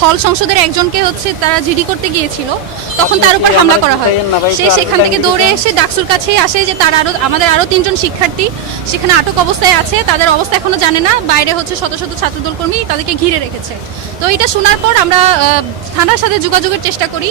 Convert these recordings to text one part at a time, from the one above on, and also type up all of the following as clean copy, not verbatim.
হল সংসদের একজনকে হচ্ছে তারা জিডি করতে গিয়েছিল, তখন তার উপর হামলা করা হয়। সে সেখান থেকে দৌড়ে এসে ডাকসুর কাছেই আসে যে তার আমাদের আরো 3 জন শিক্ষার্থী সেখানে আটক অবস্থায় আছে, তাদের অবস্থা এখনো জানে না, বাইরে হচ্ছে শত শত ছাত্রদল কর্মী তাদেরকে ঘিরে রেখেছে। তো এটা শোনার পর আমরা থানার সাথে যোগাযোগের চেষ্টা করি,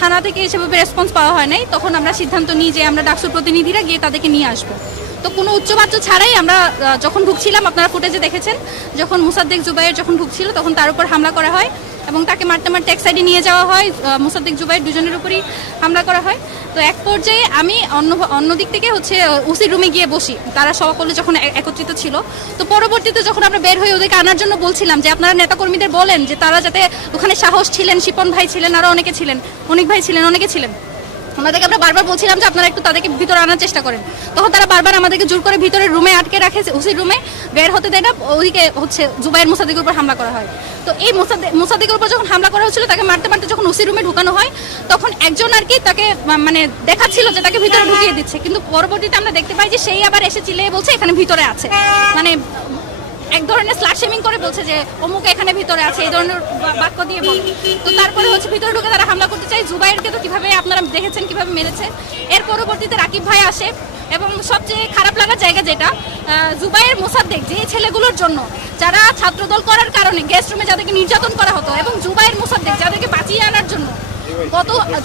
থানা থেকে সেভাবে রেসপন্স পাওয়া হয় নাই। তখন আমরা সিদ্ধান্ত নিই যে আমরা ডাকসুর প্রতিনিধিরা গিয়ে তাদেরকে নিয়ে আসবো। তো কোনো উচ্চবাচ্য ছাড়াই আমরা যখন ঢুকছিলাম, আপনারা ফুটেজে দেখেছেন, যখন মুসাদ্দেক জুবাইর যখন ঢুকছিল তখন তার উপর হামলা করা হয় এবং তাকে মারতে মারতে এক সাইডে নিয়ে যাওয়া হয়। মুসাদ্দেক জুবাইর দুজনের উপরই হামলা করা হয়। তো এক পর্যায়ে আমি অন্য দিক থেকে হচ্ছে ওসি রুমে গিয়ে বসি, তারা সকলে যখন একত্রিত ছিল। তো পরবর্তীতে যখন আমরা বের হয়ে ওদেরকে আনার জন্য বলছিলাম যে আপনারা নেতাকর্মীদের বলেন যে তারা যাতে, ওখানে সাহস ছিলেন, শিপন ভাই ছিলেন, আরও অনেকে ছিলেন, অনেক ভাই ছিলেন, অনেকে ছিলেন, আমাদেরকে আমরা বারবার বলছিলাম যে আপনারা একটু তাদেরকে ভিতরে আনার চেষ্টা করেন। তখন তারা বারবার আমাদেরকে জোর করে ভিতরে রুমে আটকে রাখে, ওসির রুমে বের হতে দেয় না। ওদিকে হচ্ছে জুবাইর মুসাদ্দেকের উপর হামলা করা হয়। তো এই মুসাদ্দেকের উপর যখন হামলা করা হচ্ছিল, তাকে মারতে মারতে যখন ওসি রুমে ঢুকানো হয়, তখন একজন আর কি তাকে মানে দেখাচ্ছিল যে তাকে ভিতরে ঢুকিয়ে দিচ্ছে, কিন্তু পরবর্তীতে আমরা দেখতে পাই যে সেই আবার এসে চিল্লিয়ে বলছে এখানে ভিতরে আছে, মানে এক ধরনের স্লাট শেমিং করে বলছে যে অমুক এখানে ভিতরে আছে, এই ধরনের বাক্য দিয়ে বলে। তো তারপরে হচ্ছে ভিতরে ঢুকে তারা হামলা করতে চায়। জুবাইরকে তো কিভাবে আপনারা দেখেছেন কিভাবে মেরেছে। এর পরবর্তীতে রাকিব ভাই আসে এবং সবচেয়ে খারাপ লাগার জায়গা যেটা, জুবাইর মোসাদ্দেক যে ছেলেগুলোর জন্য যারা ছাত্রদল করার কারণে গেস্ট রুমে যাদেরকে নির্যাতন করা হতো, এবং জুবাইর মোসাদ্দেক যাদেরকে বাঁচিয়ে আনার জন্য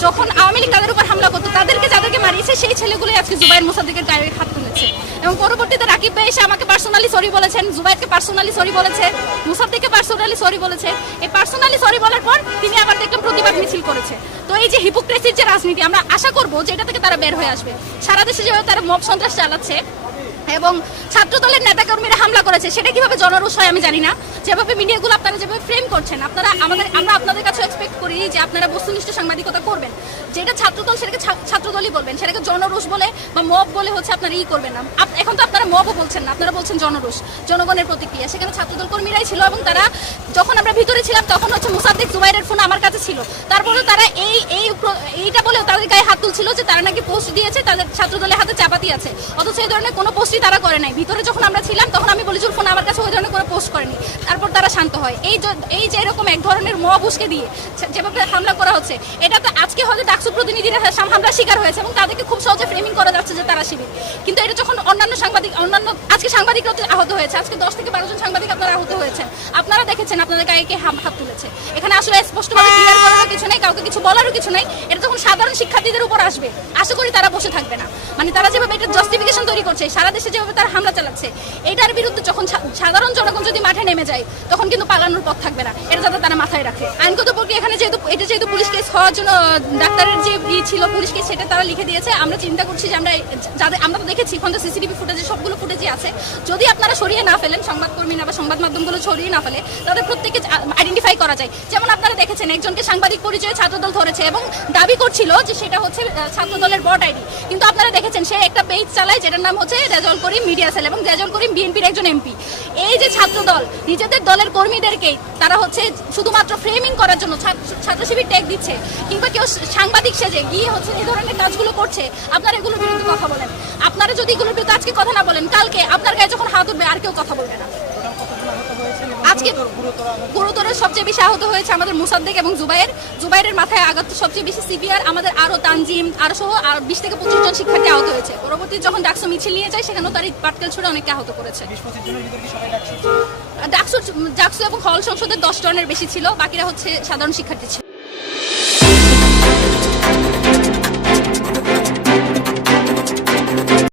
যখন আওয়ামী লীগ তাদের উপর হামলা করতো, তাদেরকে মারিয়েছে সেই ছেলেগুলোই আজকে জুবাইর মোসাদ্দেকের গায়ে হাত তুলেছে। এবং পরবর্তীতে রাকিব ভাই এসে আমাকে পার্সোনালি সরি বলেছেন, জুবাইরকে পার্সোনালি সরি বলেছে, মুসাদ্দেককে পার্সোনালি সরি বলেছে। এই পার্সোনালি সরি বলার পর তিনি আবার দেখলাম প্রতিবাদ মিছিল করেছে। তো এই যে হিপোক্রেসির যে রাজনীতি, আমরা আশা করবো যে এটা থেকে তারা বের হয়ে আসবে। সারা দেশে যেভাবে তারা মব সন্ত্রাস চালাচ্ছে এবং ছাত্রদলের নেতাকর্মীরা হামলা করেছে, সেটা কিভাবে জনরোষ হয় আমি জানি না। যেভাবে মিডিয়াগুলো আপনারা যেভাবে ফ্রেম করছেন, আমরা আপনাদের কাছে এক্সপেক্ট করি যে আপনারা বস্তুনিষ্ঠ সাংবাদিকতা করবেন। যেটা ছাত্রদল সেটাকে ছাত্রদলই বলবেন, সেটাকে জনরোষ বলে বা মব বলে হচ্ছে আপনারা করবেন না। এখন তো আপনারা মবও বলছেন না, আপনারা বলছেন জনরোষ, জনগণের প্রতিক্রিয়া। সেখানে ছাত্রদল কর্মীরাই ছিল এবং তারা যখন আমরা ভিতরে ছিলাম তখন হচ্ছে মুসাদ্দেক জুবাইরের ফোন আমার কাছে ছিল। তারপরেও তারা এইটা বলেও তাদের গায়ে হাত তুলছিল যে তারা নাকি পোস্ট দিয়েছে, তাদের ছাত্রদলের হাতে চাপাতি আছে, অথচ এই ধরনের কোনো পোস্টই তারা করে নাই। ভিতরে যখন আমরা ছিলাম তখন আমি বলি ফোন আমার কাছে ওই ধরনের কোনো পোস্ট করেনি। তারপর তারা শান্ত হয়। এই যে এরকম এক ধরনের মব উস্কে দিয়ে যেভাবে হামলা করা হচ্ছে, এটা তো আজকে হয়তো ডাকসু প্রতিনিধিরা হামলার শিকার হয়েছে এবং তাদেরকে খুব সহজে ফ্রেমিং করা যাচ্ছে যে তারা শিবির। কিন্তু এটা যখন আজকে সাংবাদিকরা আহত হয়েছে, আজকে 10 থেকে 12 জন সাংবাদিক আপনারা আহত হয়েছেন, আপনারা দেখেছেন আপনাদের গায়ে কে হাত তুলেছে। এখানে আসলে স্পষ্টভাবে ক্লিয়ার করারও কিছু নেই, কাউকে কিছু বলারও কিছু নেই। এটা যখন সাধারণ শিক্ষার্থীদের উপর আসবে, আশা করি তারা বসে থাকবে না। মানে তারা যেভাবে এটা জাস্টিফিকেশন তৈরি করছে, সারা দেশে যেভাবে তারা হামলা চালাচ্ছে, এটার বিরুদ্ধে যখন সাধারণ জনগণ যদি মাঠে নেমে যায়, তখন কিন্তু পালানোর পথ থাকবে না। এটা যাতে তারা মাথায় রাখে। আইনগত প্রক্রিয়া এখানে যেহেতু পুলিশ কেস হওয়ার জন্য ডাক্তারের যে ছিল পুলিশ কেস, সেটা তারা লিখে দিয়েছে। আমরা চিন্তা করছি যে আমরা তো দেখেছি এখন তো সিসিটিভি ফুটেজে সবগুলো ফুটেজই আছে। যদি আপনারা সরিয়ে না ফেলেন, সংবাদকর্মী না বা সংবাদ মাধ্যমগুলো সরিয়ে না ফেলে, তাদের প্রত্যেককে আইডেন্টিফাই করা যায়। যেমন আপনারা দেখেছেন একজনকে সাংবাদিক পরিচয়ে ছাত্রদল ধরেছে এবং দাবি করছিল যে সেটা হচ্ছে ছাত্রদলের বট আইডি, কিন্তু আপনারা দেখেছেন সে একটা পেজ চালায় যেটার নাম হচ্ছে রেজাউল করিম মিডিয়া সেল, এবং রেজাউল করিম বিএনপির একজন এমপি। এই যে ছাত্রদল নিজেদের দলের কর্মীদেরকেই তারা হচ্ছে শুধুমাত্র ফ্রেমিং করার জন্য ছাত্র শিবির ট্যাগ দিচ্ছে, কিংবা কেউ সাংবাদিক সেজে গিয়ে হচ্ছে এই ধরনের কাজগুলো করছে, আপনারা এগুলোর বিরুদ্ধে কথা বলেন। আপনারা যদি এগুলোর বিরুদ্ধে আজকে কথা না বলেন, কালকে আপনার গায়ে যখন হাত উঠবে আর কেউ কথা বলবে না। আজকে গুরুতর সবচেয়ে বেশি আহত হয়েছে আমাদের মুসাদ্দেক এবং জুবাইরের মাথায় আঘাত সবচেয়ে বেশি সিভিয়ার। আমাদের আরো তানজিম আরো সহ 20 থেকে 25 জন শিক্ষার্থী আহত হয়েছে। পরবর্তী যখন ডাকসু মিছিল নিয়ে যায়, সেখানেও তার পাটকেল ছুড়ে অনেককে আহত করেছে। ডাকসু এবং হল সংসদের 10 জনের বেশি ছিল, বাকিরা হচ্ছে সাধারণ শিক্ষার্থী ছিল।